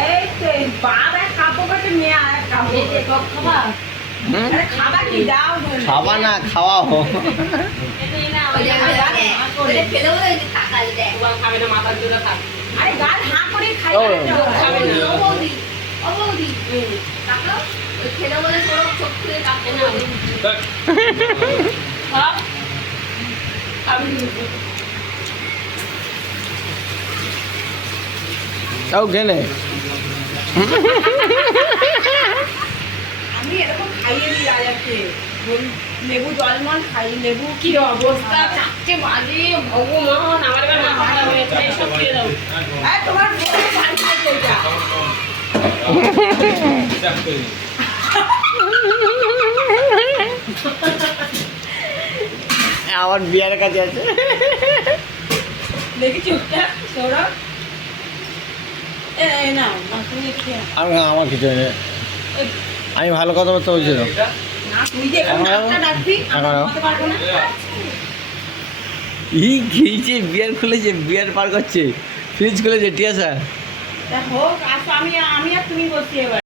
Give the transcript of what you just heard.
এই তো বাবা খাবো বটে মেয়ে আর খাবো এই তো খাবা আরে খাবা কি দাও খাওয়া না খাওয়াও এটাই না ওই যে ফেলে ওই টাকা দে ওয়া খাবে না মাথার জোড়া থাক আরে গাল হাঁ করে খাই খাবে না ও বৌদি টাকা ওই ফেলে বলে সরব চোখ খুলে কাটতে না খাও খাবি তাও কেনে আমি এরকম খাইয়ে দিই রাজাকে লেবু জলমন খাই লেবু কি অবস্থা চারটে বাজে ভগবান আমার এবার মাথা খারাপ হয়ে যাচ্ছে সব খেয়ে দাও আর তোমার বড় বাড়ি আছে এটা আমার বিয়ার কাছে আছে দেখি চুপচাপ সৌরভ এই নাও তুমি খেয়ে আমার কিছু নেই আমি ভালো কথা বলতে বলছিলাম না তুই যে নাকটা ডাকবি আমি বলতে পারবো না ই খেয়েছে বিয়ার খুলেছে বিয়ার পার করছে ফ্রিজ খুলেছে টিয়াসা তা হোক আসো আমি আর তুমি বসছি এবার